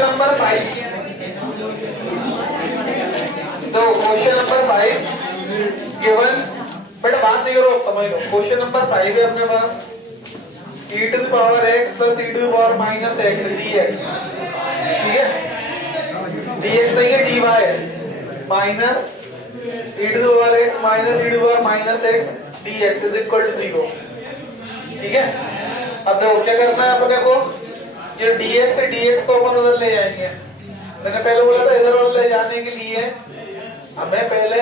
Question number 5, तो question number 5 given, बेटा बात नहीं करो, समझ लो। क्वेश्चन नंबर 5 है अपने पास e to the power x plus e to the power minus x dx, ठीक है। dx नहीं है, dy है, minus e to the power x minus e to the power minus x dx is equal to 0, ठीक है। अब देखो क्या करना है अपने को, ये dx से dx को अपन उधर ले जाएंगे। मैंने पहले बोला था इधर और ले जाने के लिए हमें पहले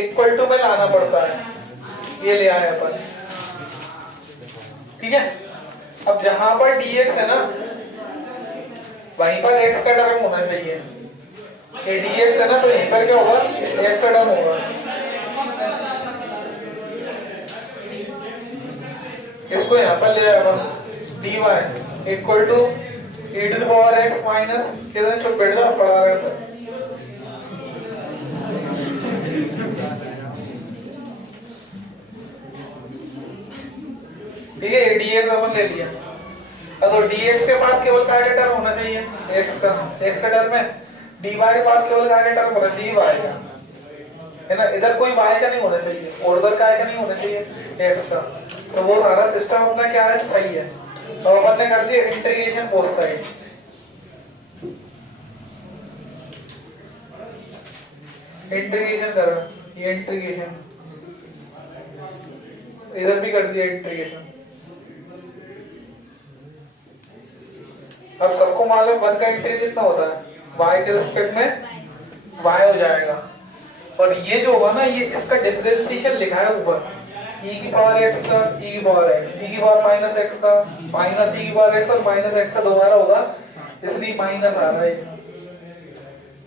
इक्वल टू में लाना पड़ता है, ये ले आए अपन, ठीक है। अब जहां पर dx है ना, वहीं पर x का टर्म होना चाहिए। ये dx है ना, तो यहीं पर क्या होगा, x का टर्म होगा। इसको यहां पर ले आए अपन, dy equal to e to the power x minus, किधर चुप बैठ जाओ, पढ़ा रहे थे। ठीक है, ये dx अपन ले लिया। अब तो dx के पास केवल क्या का टर्म होना चाहिए, x का, x का टर्म है। dy के पास केवल क्या का टर्म होना चाहिए, y का, है ना। इधर कोई y का नहीं होना चाहिए और उधर क्या का नहीं होना चाहिए, x का। तो वो सारा सिस्टम अपना क्या है, सही है। तो अपन ने कर दिया इंटीग्रेशन बोथ साइड, इंटीग्रेशन करो, ये इंटीग्रेशन, इधर भी कर दिया इंटीग्रेशन। अब सबको मालूम 1 का इंटीग्रेशन कितना होता है, y के रिस्पेक्ट में y हो जाएगा। और ये जो होगा ना, ये इसका डिफरेंशिएशन लिखा है ऊपर, e की पावर x का, e की पावर x, e की पावर माइनस x का, माइनस e की पावर x और माइनस x का दोबारा होगा, इसलिए माइनस आ रहा है,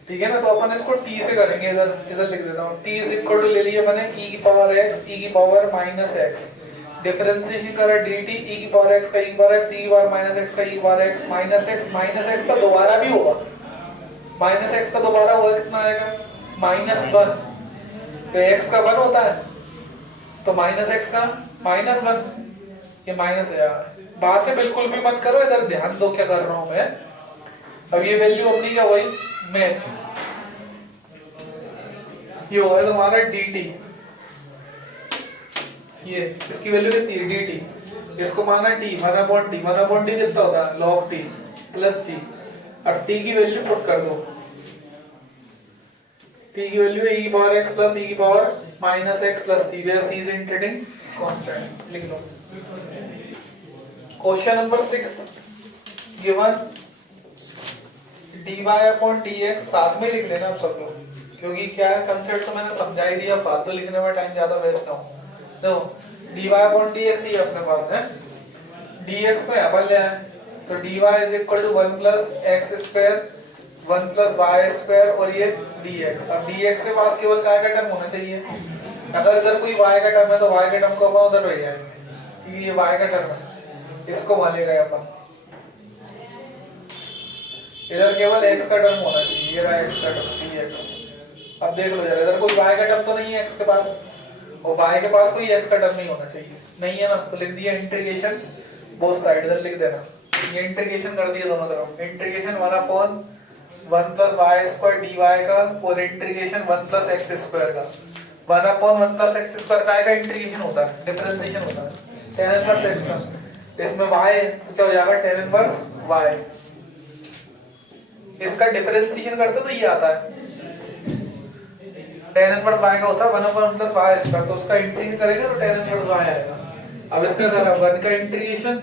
ठीक है ना। तो अपन इसको t से करेंगे, इधर इधर लिख देता हूँ, t इज इक्वल टू ले लिया मैंने e की पावर x, e की पावर माइनस x, डिफरेंशिएशन करा dt, e की पावर x का, e की पावर x, e की पावर माइनस x का, e की पावर x माइनस x का दोबारा भी होगा, माइनस x का दोबारा होगा, कितना आएगा, -1। तो x का 1 होता है, तो माइनस x का -1, ये माइनस है यार। बातें बिल्कुल भी मत करो, इधर ध्यान दो क्या कर रहा हूं मैं। अब ये वैल्यू अपनी क्या हुई, मैच, ये होगा तुम्हारा dt, ये इसकी वैल्यू कितनी है, dt, इसको माना t, 1/t, 1/t कितना होता है, log t प्लस c। अब t की वैल्यू पुट कर दो, t की वैल्यू है e की पावर x प्लस e की power minus x plus c, where c is integrating constant, लिख लो। Question number 6 given dy upon dx, साथ में लिख लेना आप सब लोग, क्योंकि क्या है कंसेप्ट तो मैंने समझा ही दिया, फालतू लिखने में टाइम ज्यादा वेस्ट ना हो। तो dy अपॉन dx ही अपने पास है, dx को यहाँ पर ले आए, तो dy is equal to 1 plus x square 1 plus y square और ये dx। अब dx के पास केवल काय का टर्म होना चाहिए, अगर इधर कोई y का टर्म है तो y के टर्म को अपन उधर ले जाएंगे, क्योंकि ये y का टर्म है, इसको वहां ले गए अपन। इधर केवल x का टर्म होना चाहिए, ये रहा x का टर्म dx। अब देख लो जरा, इधर कोई y का टर्म तो नहीं है x के पास, और y के पास कोई x का टर्म नहीं होना चाहिए, नहीं है ना, तो लिख दिया इंटीग्रेशन बोथ साइड, इधर लिख देना, ये इंटीग्रेशन कर दिया दोनों तरफ, integration 1/1 plus y square dy का और इंटीग्रेशन 1 प्लस x स्क्वायर का। 1/1 प्लस x स्क्वायर का इंटीग्रेशन होता है, डिफरेंशिएशन होता है tan इनवर्स x का, इसमें y है तो क्या हो जाएगा, tan इनवर्स y। इसका डिफरेंशिएशन करते तो ये आता है, tan इनवर्स y का होता है 1/1 प्लस y स्क्वायर, तो उसका इंटीग्रेशन करेंगे तो tan इनवर्स y आएगा। अब इसका करा 1 का इंटीग्रेशन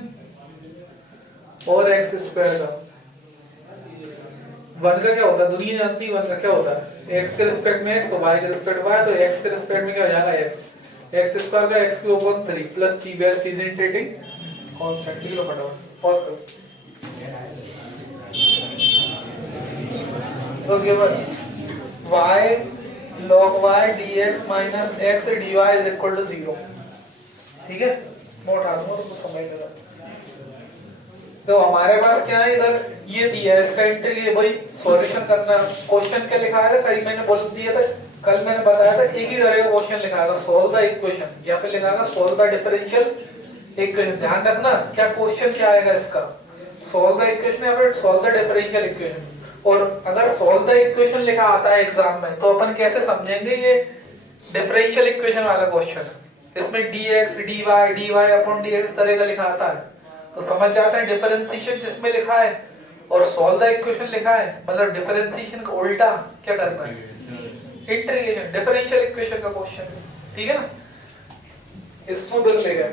और x स्क्वायर का, 1 का क्या होता है, दुनिया जानती है 1 का क्या होता है, x के रिस्पेक्ट में x, तो y के रिस्पेक्ट y, तो x के रिस्पेक्ट में क्या हो जाएगा x स्क्वायर का x cube upon 3 plus c, where c is integrating constant. लिख लो फटाफट, पॉज करो। तो given y log y dx minus x dy is equal to 0, ठीक है। मैं उठा दूंगा तो कुछ समझ नहीं रहा। तो हमारे पास क्या है, इधर ये दिया है, इसका इंटीग्रल भाई सॉल्यूशन करना। क्वेश्चन क्या लिखा है, कल मैंने बोल दिया था, कल मैंने बताया था, एक ही तरह का क्वेश्चन लिखा है, सॉल्व द इक्वेशन, या फिर लिखा है सॉल्व द डिफरेंशियल इक्वेशन। ध्यान रखना क्या क्वेश्चन क्या आएगा इसका, सॉल्व द इक्वेशन या फिर सॉल्व द डिफरेंशियल इक्वेशन। और अगर सॉल्व द इक्वेशन लिखा आता है एग्जाम में तो अपन कैसे समझेंगे ये डिफरेंशियल इक्वेशन वाला क्वेश्चन है। इसमें dx dy dy upon dx तरह का लिखा आता है तो समझ जाते हैं डिफरेंशिएशन जिसमें लिखा है और सॉल्व द इक्वेशन लिखा है मतलब डिफरेंशिएशन का उल्टा क्या करना है, इंटीग्रेशन। डिफरेंशियल इक्वेशन का क्वेश्चन है, ठीक है ना। इसको देख लेगा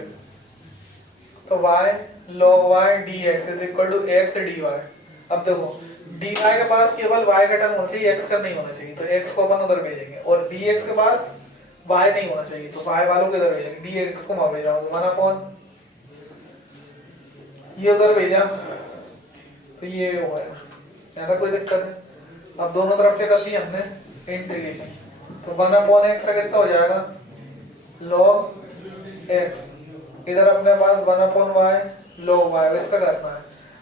तो y log y dx is equal to x dy। अब देखो dy के पास केवल y का टर्म होना चाहिए, x का नहीं होना चाहिए, तो x को अपन उधर भेजेंगे और dx के पास y नहीं होना चाहिए तो y वालों को इधर भेजेंगे, dx को वहां भेज रहा हूं 1 अपॉन ये उधर भेजा तो ये हो गया, ज्यादा कोई दिक्कत है। अब दोनों तरफ से कर लिया हमने इंटीग्रेशन तो 1 अपॉन x का कितना हो जाएगा log x, इधर अपने पास 1 अपॉन y log y, इसका करना है।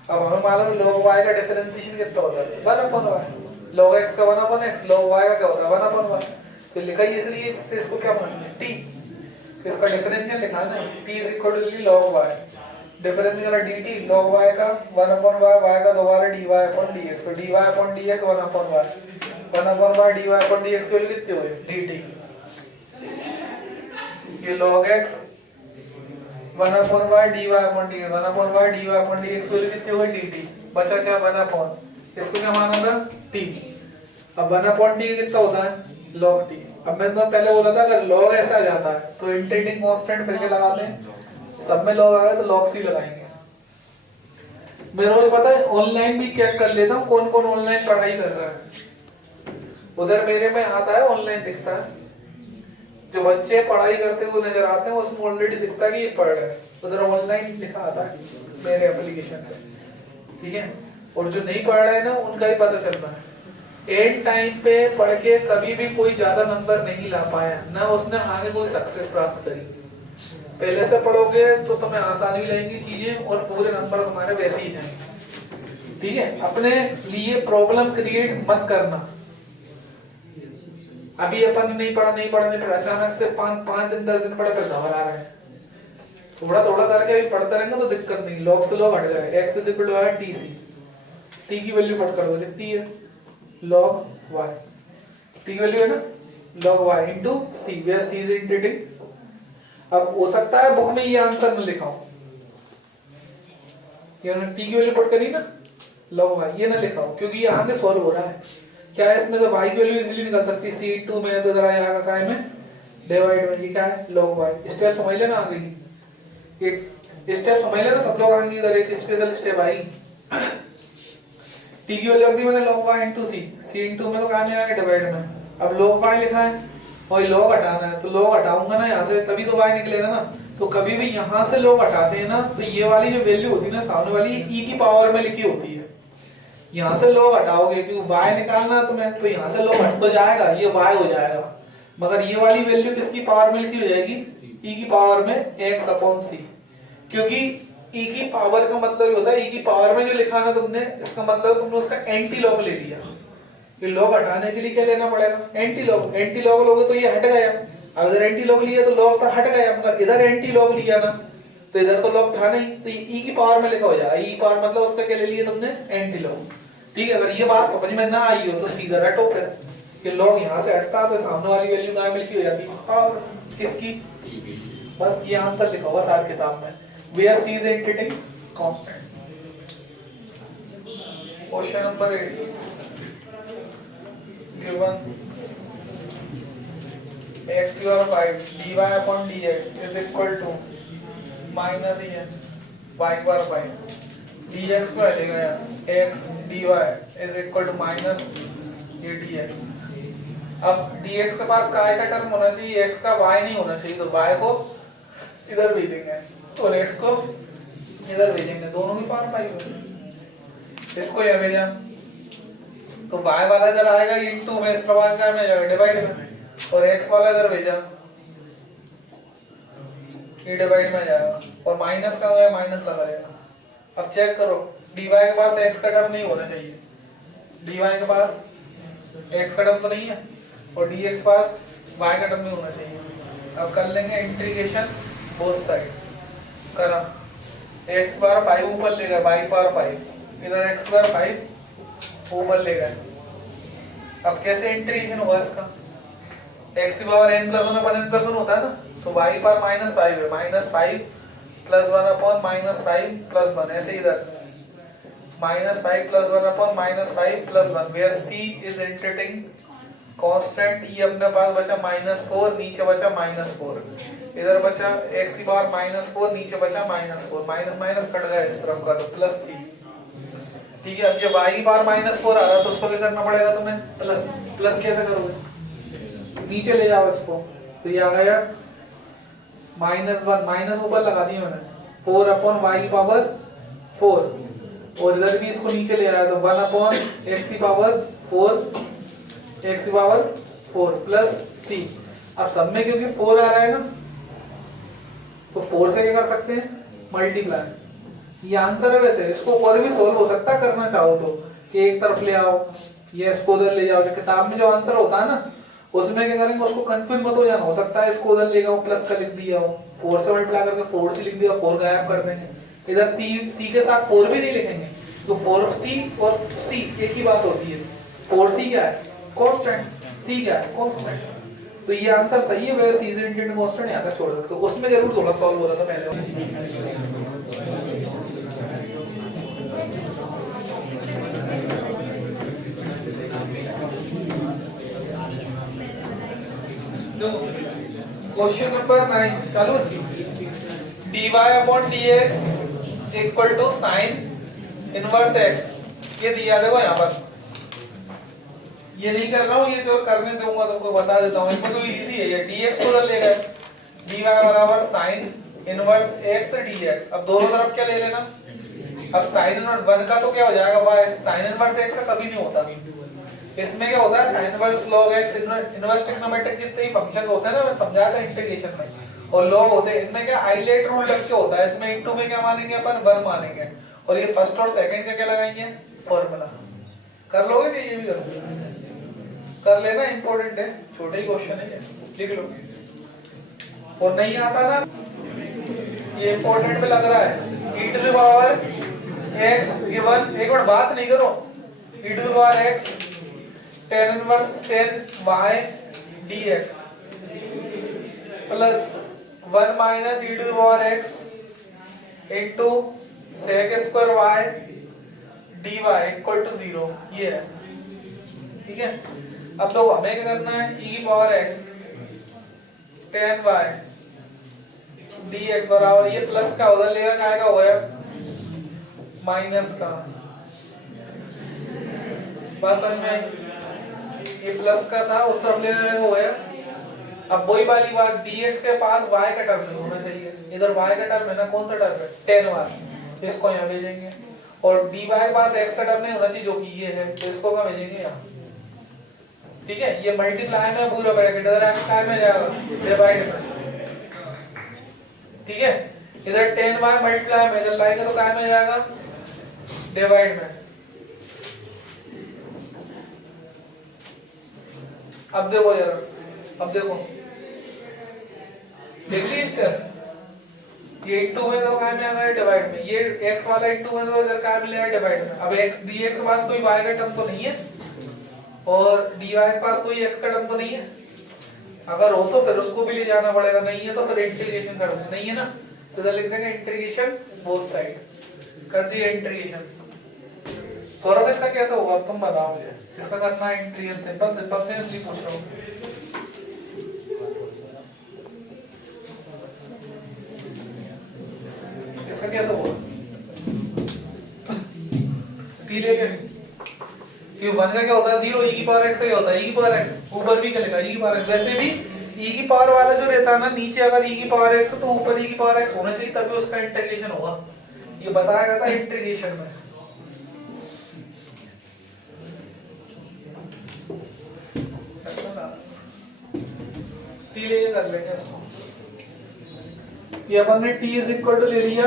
अब हमें मालूम log y का डिफरेंशिएशन कितना होता है 1 अपॉन y, log x का 1 अपॉन x, log y का क्या होता है 1 अपॉन y, तो लिखा ही इसलिए इससे इसको क्या मानना है t, इसका डिफरेंशियल लिखा है ना t is equal to log y, differential करा dt log y का 1 अपॉन y, y का दोबारा dy अपॉन dx, तो dy upon dx 1 upon y, 1 upon y dy upon dx की वैल्यू कितनी हुई dt, ये log x 1 upon y dy upon dx, 1 upon y dy upon dx की value कितनी हुई dt, बचा क्या 1 अपॉन, इसको क्या माना था t। अब 1 अपॉन t कितना होता है log t। अब मैंने तो पहले बोला था अगर log ऐसा आ जाता है तो इंटीग्रेटिंग कांस्टेंट फिर के लगाते हैं, सब में log आ गया तो log c लगाएंगे। मैं रोज पता है ऑनलाइन भी चेक कर लेता हूँ कौन कौन ऑनलाइन पढ़ाई कर रहा है, उधर मेरे में आता है ऑनलाइन दिखता है, जो बच्चे पढ़ाई करते हुए नजर आते हैं उसमें ऑलरेडी दिखता है कि ये पढ़ रहे हैं, उधर ऑनलाइन लिखा आता है मेरे एप्लीकेशन पे, ठीक है। और जो नहीं पढ़ रहे हैं ना उनका ही पता चल रहा है, एंड टाइम पे पढ़ के कभी भी कोई ज्यादा नंबर नहीं ला पाया ना उसने आगे कोई सक्सेस प्राप्त करी। पहले से पढ़ोगे तो तुम्हें आसानी लगेंगी चीजें और पूरे नंबर तुम्हारे वैसे ही जाएंगे, ठीक है। अपने लिए प्रॉब्लम क्रिएट मत करना। अभी अपन नहीं पढ़ा फिर अचानक से 5 दिन 10 दिन पढ़ा फिर घबरा रहे हैं, थोड़ा थोड़ा करके अभी पढ़ते रहेंगे तो दिक्कत नहीं, log से log हट जाएगा, x is equal to y tc, t की वैल्यू पढ़ कर कितनी है log y, t की वैल्यू है ना log y into c, where c is integrating। अब हो सकता है बुक में ये आंसर न लिखा हो, ये t की वैल्यू पढ़ करी ना log y, ये ना लिखा हो क्योंकि ये आगे सॉल्व हो रहा है। क्या है इसमें तो y की वैल्यू इजीली निकल सकती है, c2 में तो जरा यहाँ का काय में डिवाइड में, ये क्या है log y, स्टेप समझ लेना आ गई, ये स्टेप समझ लेना सब लोग आगे, इधर एक स्पेशल स्टेप आई। t की वैल्यू रख दी मैंने log y into c, c2 में तो काय में आ गया डिवाइड में, अब log y लिखा है और log हटाना है तो log हटाऊंगा ना यहाँ से तभी तो y निकलेगा ना, तो कभी भी यहाँ से log हटाते हैं ना तो ये वाली जो वैल्यू होती है ना सामने वाली e की पावर में लिखी होती है, यहाँ से log हटाओगे क्योंकि y निकालना तुम्हें तो यहाँ से log हट तो जाएगा ये y हो जाएगा, मगर ये वाली वैल्यू किसकी पावर में लिखी हो जाएगी e की पावर में x अपॉन c, क्योंकि e की पावर का मतलब ये होता है e की पावर में जो लिखा ना तुमने इसका मतलब तुमने उसका एंटी लॉग ले लिया, ये log हटाने के लिए क्या लेना पड़ेगा एंटी लॉग, एंटी लॉग लोगे तो ये हट गया, अब इधर एंटी लॉग लिया तो log तो हट गया, मगर इधर एंटी लॉग लिया ना तो इधर तो log था नहीं तो ये e की पावर में लिखा हो जाएगा, e पावर मतलब उसका क्या ले लिया तुमने एंटी लॉग, ठीक है। अगर ये बात समझ में ना आई हो तो सीधा रटो फिर कि log यहाँ से हटता तो सामने वाली वैल्यू कहाँ लिखी हो जाती और किसकी, बस ये आंसर लिखा होगा सारी किताब में, where c is integrating constant। Question number 8 given x power 5 dy upon dx is equal to minus e y power 5, dx को ले गया x dy is equal to minus ये dx। अब dx के पास काय का टर्म होना चाहिए, x का y नहीं होना चाहिए, तो y को इधर भेजेंगे और x को इधर भेजेंगे, दोनों की पावर 5 है, इसको ये भेजा तो y वाला इधर आएगा इनटू में, इसका बाद क्या में जाएगा डिवाइड में, और x वाला इधर भेजा ये डिवाइड में जाएगा और माइनस का है माइनस लगा रहेगा। अब चेक करो dy के पास x का टर्म नहीं होना चाहिए, dy के पास x का टर्म तो नहीं है और dx के पास y का टर्म नहीं होना चाहिए। अब कर लेंगे इंटीग्रेशन बोथ साइड, करा x पावर 5 ऊपर लेगा y पावर 5 इधर x स्क्वायर 5 ऊपर ले गए। अब कैसे इंटीग्रेशन होगा इसका? x की पावर n प्लस 1 अपन n प्लस 1 होता है ना, तो y पावर माइनस 5 है, minus 5 plus 1 upon minus 5 plus 1, ऐसे इधर minus 5 plus 1 upon minus 5 plus 1, where c is integrating constant. ये अपने पास बचा माइनस 4, नीचे बचा माइनस 4, इधर बचा x की पावर माइनस 4, नीचे बचा माइनस 4, माइनस माइनस कट गया इस तरफ का, तो प्लस c। ठीक है, अब ये y की पावर माइनस 4 आ रहा है तो उसको क्या करना पड़ेगा तुम्हें? प्लस। प्लस कैसे करोगे? नीचे ले जाओ इसको, तो ये आ गया माइनस 1, माइनस ऊपर लगा दी मैंने, 4 अपॉन y की पावर 4, और इधर भी इसको नीचे ले आया तो 1 अपॉन x की पावर 4, x की पावर 4 प्लस c। अब सब में क्योंकि 4 आ रहा है ना, तो 4 से क्या कर सकते हैं? मल्टीप्लाई। ये आंसर है। वैसे इसको और भी सोल्व हो सकता है करना चाहो तो, कि एक तरफ ले आओ, ये इसको उधर ले जाओ, जो किताब में जो आंसर होता है ना उसमें क्या करेंगे, उसको कंफ्यूज मत हो जाना। हो सकता है इसको उधर ले जाओ, प्लस का लिख दिया हो, 4 से मल्टीप्लाई करके 4 से लिख दिया, 4 गायब कर देंगे। इधर c के साथ 4 भी नहीं लिखेंगे, तो 4c और c एक ही बात होती है। 4c क्या है? कांस्टेंट। c क्या है? कांस्टेंट। तो ये आंसर सही है, वैसे c इज इंटीग्रेटेड कांस्टेंट यहाँ तक छोड़ सकते हो, उसमें जरूर थोड़ा सॉल्व हो रहा था पहले। क्वेश्चन नंबर 9 चालू। dy upon dx equal to sine inverse x, ये दिया देखो यहाँ पर। ये नहीं कर रहा हूँ, ये तो करने दूंगा तुमको, बता देता हूँ। इसमें तो इजी है, ये dx को उधर ले गए, dy बराबर साइन इनवर्स x dx। अब दोनों तरफ क्या ले लेना? अब साइन इनवर्स 1 का तो क्या हो जाएगा y, साइन इनवर्स x का कभी नहीं होता। इसमें क्या होता है? Sine inverse log x, inverse trigonometric जितने भी फंक्शंस होते हैं ना, मैं समझाया था इंटीग्रेशन में, और log होते हैं। इनमें क्या आइलेट रूल लग के होता है, इसमें इनटू में क्या मानेंगे अपन? 1 मानेंगे, और ये फर्स्ट और सेकंड का क्या लगाएंगे? फॉर्मूला। कर लोगे कि ये भी करोगे? कर लेना, इंपॉर्टेंट है, छोटे ही क्वेश्चन है, लिख लो। और नहीं आता ना, ये इंपॉर्टेंट में लग रहा है। e to the power x given, एक बार बात नहीं करो, e to the power x tan inverse 10y dx plus 1 minus e to the power x into sec square y dy equal to 0, ये है। ठीक है, अब तो हमें क्या करना है? e की power x tan y dx बराबर, ये प्लस का उधर लेगा, क्या आएगा? होगा माइनस का, बस में ये प्लस का था, उस तरफ ले गए, हो गया। अब वही वाली बात, dx के पास y का टर्म नहीं होना चाहिए, इधर y का टर्म है ना, कौन सा टर्म है? tan y, इसको यहाँ भेजेंगे। और dy के पास x का टर्म नहीं होना चाहिए, जो कि ये है, तो इसको कहाँ भेजेंगे? यहाँ। ठीक है, ये मल्टीप्लाई में पूरा ब्रैकेट, इधर x काय में जाएगा? डिवाइड में। ठीक है, इधर tan y मल्टीप्लाई में, इधर लाएंगे तो काय में जाएगा? डिवाइड में। अब देखो यार, अब देखो, देख ली स्टेप, ये इनटू में तो काय में आ गया? डिवाइड में। ये x वाला इनटू में तो इधर काय मिलेगा? डिवाइड में। अब x dx के पास कोई y का टर्म तो नहीं है, और dy के पास कोई x का टर्म तो नहीं है। अगर हो तो फिर उसको भी ले जाना पड़ेगा, नहीं है तो फिर इंटीग्रेशन कर दो, नहीं है ना, तो इधर लिख देंगे इंटीग्रेशन बोथ साइड, कर दिया इंटीग्रेशन। सौरभ इसका कैसे होगा तुम बताओ मुझे, इसका करना है इंटीग्रेशन। सिंपल सिंपल से इसलिए पूछ रहा हूँ। इसका कैसे होगा? t लेके, कि 1 का क्या होता है? 0, e की पावर x का क्या होता है? e की पावर x, ऊपर भी क्या लिखा? e की पावर x। वैसे भी e की पावर वाला जो रहता है ना, नीचे अगर e की पावर x हो तो ऊपर e की पावर x होना चाहिए, तभी उसका इंटीग्रेशन होगा। ये बताया गया था इंटीग्रेशन में। t लेके कर लेंगे इसको। ये अपन ने t इज इक्वल टू ले लिया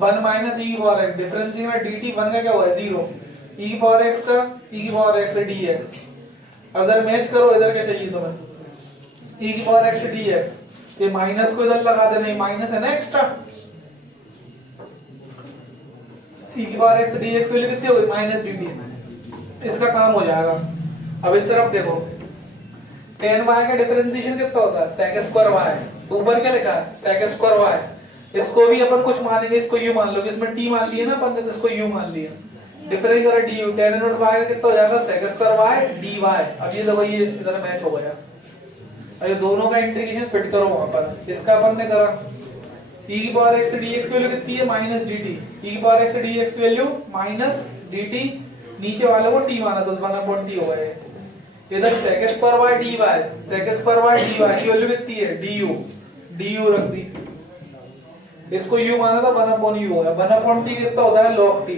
1 माइनस e की पावर x, डिफरेंशिएट में dt 1 का क्या हुआ है? 0, e की पावर x का e की पावर x है dx। अगर मैच करो, इधर क्या चाहिए तुम्हें? e की पावर x dx, ये माइनस को इधर लगा देना, ये माइनस है ना एक्स्ट्रा, e की पावर x dx वैल्यू कितनी होगी माइनस dt, इसका काम हो जाएगा। अब इस तरफ देखो tan y का डिफरेंशिएशन कितना होता है sec स्क्वायर y, ऊपर क्या लिखा है sec स्क्वायर y, इसको भी अपन कुछ मानेंगे, इसको u मान लो कि इसमें t मान लिया ना अपन ने, तो इसको u मान लिया, डिफरेंस करो du, tan इनवर्स y का कितना हो जाएगा sec स्क्वायर y dy। अब ये देखो ये इधर मैच हो गया, अब ये दोनों का इंटीग्रेशन फिट करो वहां पर, इसका अपन ने करा e की पावर x dx वैल्यू कितनी है माइनस dt, e की power x dx value minus dt, नीचे वाले को t माना तो 1/t हो गया, इधर sec square y dy, sec square y dy की वैल्यू कितनी है du, du रख दी, इसको u माना था 1/u हो गया, 1/t कितना होता है log t,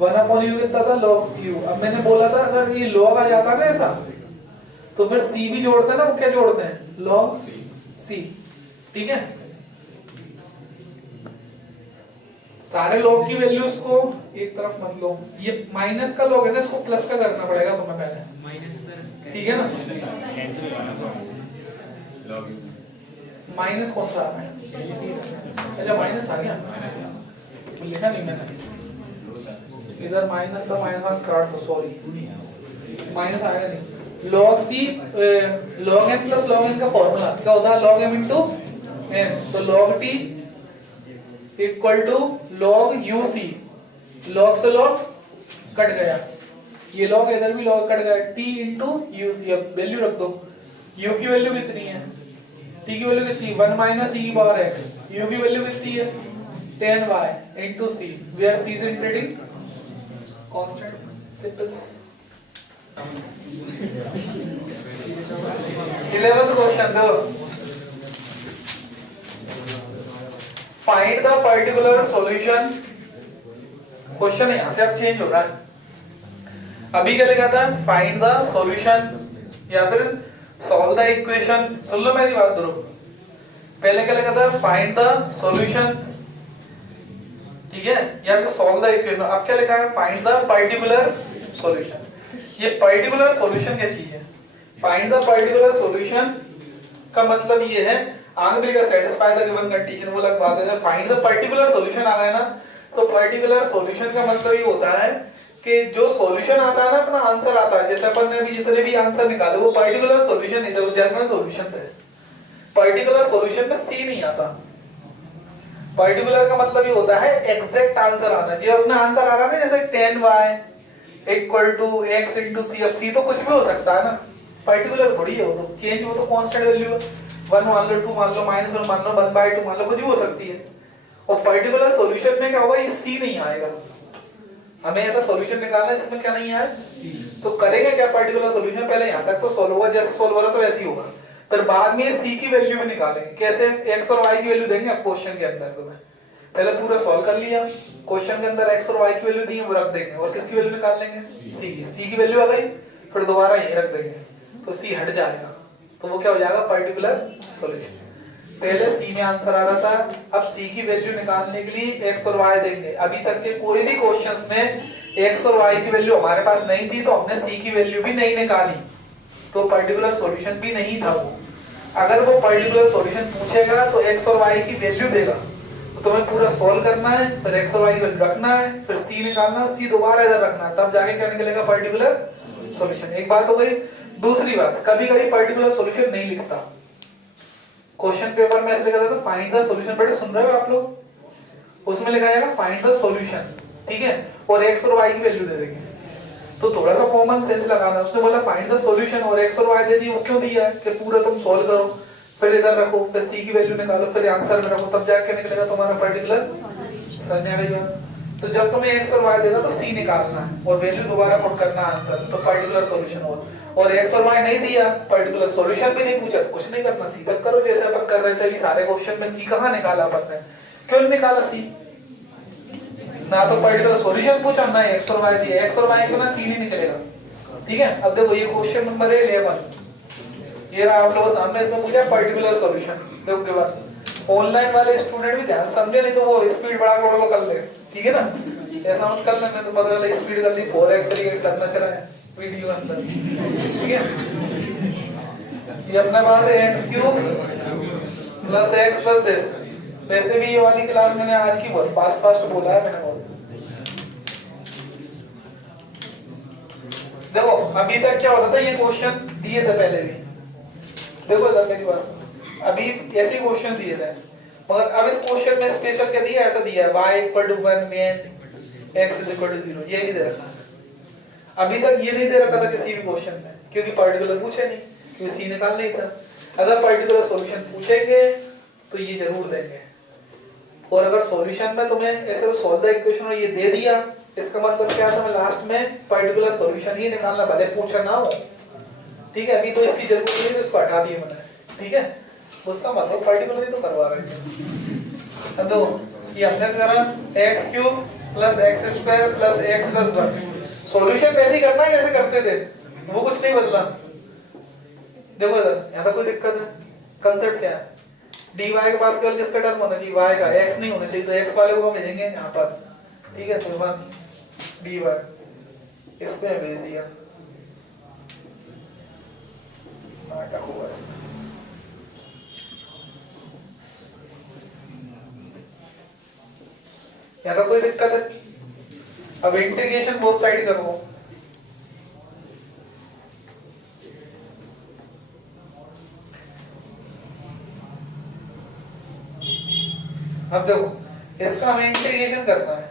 1/u कितना था log u। अब मैंने बोला था अगर ये log आ जाता ना ऐसा तो फिर c भी जोड़ते हैं ना, वो क्या जोड़ते हैं log c, ठीक है। सारे log की वैल्यूज को एक तरफ मत लो, ये माइनस का log है ना, इसको प्लस का करना पड़ेगा तुम्हें पहले, ठीक है ना। माइनस कौन सा है, अच्छा माइनस था क्या, लिखा नहीं मैंने इधर माइनस था, माइनस काट दो, सॉरी माइनस आएगा नहीं। log c log n plus log n का फॉर्मूला क्या होता है log m into n, तो log t equal to log uc, log से log कट गया, ये log इधर भी log कट गया, t into uc। अब वैल्यू रख दो, u की वैल्यू कितनी है, t की वैल्यू कितनी है 1 माइनस e की पावर x, u की वैल्यू कितनी है tan y into c, where c is integrating constant simples। 11th question दो, find the particular solution. Question यहां से अब चेंज हो रहा है, अभी क्या लिखा था फाइंड द सॉल्यूशन या फिर सॉल्व द इक्वेशन, सुन लो मेरी बात जरूर, पहले क्या लिखा था फाइंड द सॉल्यूशन, ठीक है, या फिर सॉल्व द इक्वेशन। अब क्या लिखा है फाइंड द पर्टिकुलर सॉल्यूशन। ये पर्टिकुलर सॉल्यूशन क्या चीज है, फाइंड द पर्टिकुलर सॉल्यूशन का मतलब ये है आगे का सेटिस्फाई द गिवन कंडीशन, वो अलग बात है। जब फाइंड द पर्टिकुलर सॉल्यूशन आ गया ना, तो पर्टिकुलर सॉल्यूशन का मतलब ये होता है कि जो सॉल्यूशन आता है ना, अपना आंसर आता है, जैसे अपन ने भी जितने भी आंसर निकाले वो पर्टिकुलर सॉल्यूशन नहीं थे, वो जनरल सॉल्यूशन थे। पर्टिकुलर सॉल्यूशन में सी नहीं आता, पर्टिकुलर का मतलब ये होता है एग्जैक्ट आंसर आना। जो अपना आंसर आ रहा है ना, जैसे tan y equal to x into c, अब c तो कुछ भी हो सकता है ना, पर्टिकुलर थोड़ी है वो, तो चेंज वो तो कांस्टेंट वैल्यू है, 1 मान लो 2 मान लो -1 मान लो 1/2 मान लो, कुछ भी हो सकती है। और पर्टिकुलर सॉल्यूशन में क्या होगा, ये c नहीं आएगा, हमें ऐसा सॉल्यूशन निकालना है जिसमें क्या नहीं है c। तो करेंगे क्या पर्टिकुलर सॉल्यूशन, पहले यहां तक तो सॉल्व होगा, जैसे सॉल्व हो रहा तो वैसे ही होगा, फिर बाद में c की वैल्यू भी निकालेंगे। कैसे, x और y की वैल्यू देंगे अब क्वेश्चन के अंदर, तुम्हें पहले पूरा सॉल्व कर लिया, क्वेश्चन के अंदर x और y की वैल्यू दी है वो रख देंगे, और किसकी वैल्यू निकाल लेंगे c की वैल्यू आ गई, फिर दोबारा यही रख देंगे तो c हट जाएगा, तो वो क्या हो जाएगा पर्टिकुलर सॉल्यूशन। पहले c में आंसर आ रहा था, अब c की वैल्यू निकालने के लिए x और y देंगे। अभी तक के कोई भी क्वेश्चंस में x और y की वैल्यू हमारे पास नहीं थी, तो हमने c की वैल्यू भी नहीं निकाली, तो पर्टिकुलर सॉल्यूशन भी नहीं था वो। अगर वो पर्टिकुलर सॉल्यूशन पूछेगा तो x और y की वैल्यू देगा, तो तुम्हें पूरा सॉल्व करना है, फिर x और y की वैल्यू रखना है, फिर c निकालना, c दोबारा इधर रखना है, तब जाके क्या निकलेगा पर्टिकुलर सॉल्यूशन। एक बात हो गई। दूसरी बात, कभी-कभी पर्टिकुलर सॉल्यूशन नहीं लिखता, क्वेश्चन पेपर में ऐसे लिखा था फाइंड द सॉल्यूशन, बेटे सुन रहे हो आप लोग, उसमें लिखा जाएगा फाइंड द सॉल्यूशन, ठीक है, और x और y की वैल्यू दे देंगे। तो थोड़ा सा कॉमन सेंस लगाना, उसने बोला फाइंड द सॉल्यूशन और x और y दे दी, वो क्यों दिया है कि पूरा तुम सॉल्व करो, फिर इधर रखो, फिर c की वैल्यू निकालो, फिर आंसर में रखो, तब जाके निकलेगा तुम्हारा पर्टिकुलर। समझ में आ गई बात। तो जब तुम्हें x और y देगा तो c निकालना है और वैल्यू दोबारा पुट करना आंसर, तो पर्टिकुलर सॉल्यूशन होगा। और x और y नहीं दिया, पर्टिकुलर सॉल्यूशन भी नहीं पूछा, तो कुछ नहीं करना, सीधा करो जैसे अपन कर रहे थे अभी सारे क्वेश्चन में। c कहां निकाला अपन ने, क्यों निकाला c, ना तो पर्टिकुलर सॉल्यूशन पूछा ना x और y दिया, x और y को ना c नहीं निकलेगा, ठीक है। अब देखो ये क्वेश्चन नंबर 11, ये रहा आप लोगों के सामने, इसमें पूछा पर्टिकुलर सॉल्यूशन। देखो के बाद ऑनलाइन वाले स्टूडेंट भी ध्यान समझे, नहीं तो वो स्पीड बढ़ा के कर ले, ठीक है ना, ऐसा मत कर लेना तो पता चला स्पीड कर ली 4x तरीके से नच रहा है वीडियो के अंदर, ठीक है। ये अपने पास है x³ + x + this। वैसे भी ये वाली क्लास मैंने आज की बहुत फास्ट बोला है मैंने बहुत, देखो अभी तक क्या हो रहा था, ये क्वेश्चन दिए थे पहले भी, देखो इधर मेरी बात सुनो, अभी ऐसे क्वेश्चन दिए थे, मगर अब इस क्वेश्चन में स्पेशल क्या दिया, ऐसा दिया है y इक्वल टू 1 में x इज इक्वल टू 0, ये भी दे रखा है। अभी तक ये नहीं दे रखा था किसी भी क्वेश्चन में, क्योंकि पर्टिकुलर पूछे नहीं, क्योंकि सी निकालना ही था। अगर पर्टिकुलर सॉल्यूशन पूछेंगे तो ये जरूर देंगे, और अगर सॉल्यूशन में तुम्हें ऐसे सॉल्व द इक्वेशन और ये दे दिया, इसका मतलब क्या है, तुम्हें लास्ट में पर्टिकुलर सॉल्यूशन ही निकालना, भले पूछा ना हो, ठीक है। अभी तो इसकी जरूरत नहीं, तो इसको हटा दिया मैंने, ठीक है। उसका मतलब पर्टिकुलर ही तो करवा रहे हैं। तो ये हमने करा x cube plus x square plus x plus 1, solution वैसे ही करना है जैसे करते थे, वो कुछ नहीं बदला। देखो इधर यहाँ कोई दिक्कत है, कंसेप्ट क्या है, dy के पास केवल किसका टर्म होना चाहिए, y का, x नहीं होना चाहिए, तो x वाले को मिलेंगे यहाँ पर, ठीक है। तो 1 dy इसको यहाँ भेज दिया, नाटक हुआ इसमें। यहाँ तो कोई दिक्कत है, अब इंटीग्रेशन बोथ साइड कर लो, अब देखो इसका हमें इंटीग्रेशन करना है,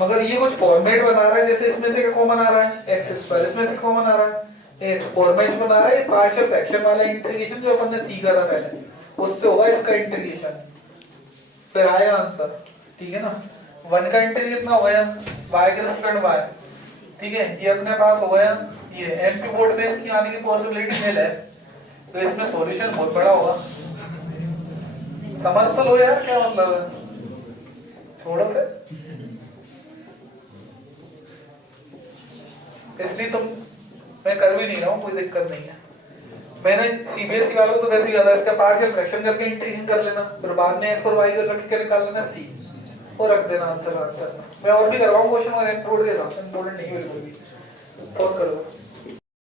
मगर ये कुछ फॉर्मेट बना रहा है, जैसे इसमें से क्या कॉमन आ रहा है, एक्स स्क्वायर, इसमें से कॉमन आ रहा है एक्स, फॉर्मेट बना रहा है पार्शियल फ्रैक्शन वाला इंटीग्रेशन जो अपन ने सीखा था पहले, उससे होगा इसका इंटीग्रेशन, फिर आएगा आंसर, ठीक है ना। 1 का इंटीग्रेशन कितना हो गया, y के रेस्पेक्ट y, ठीक है। ये अपने पास हो गया, ये एमपी बोर्ड में इसकी आने की पॉसिबिलिटी मिल है, तो इसमें सॉल्यूशन बहुत बड़ा होगा। समझ तो लो यार क्या मतलब है, छोड़ो फिर, इसलिए तुम, मैं कर भी नहीं रहा हूँ, कोई दिक्कत नहीं है। मैंने सीबीएसई वालों को तो वैसे ही ज्यादा, इसका पार्शियल फ्रैक्शन करके इंटीग्रेशन कर लेना, फिर बाद में x और y को रख के निकाल लेना c, और रख देना आंसर में। मैं और भी करवाऊँ क्वेश्चन, और इम्पोर्ट के हिसाब से इम्पोर्टेंट नहीं बिल्कुल भी, पॉज कर दो।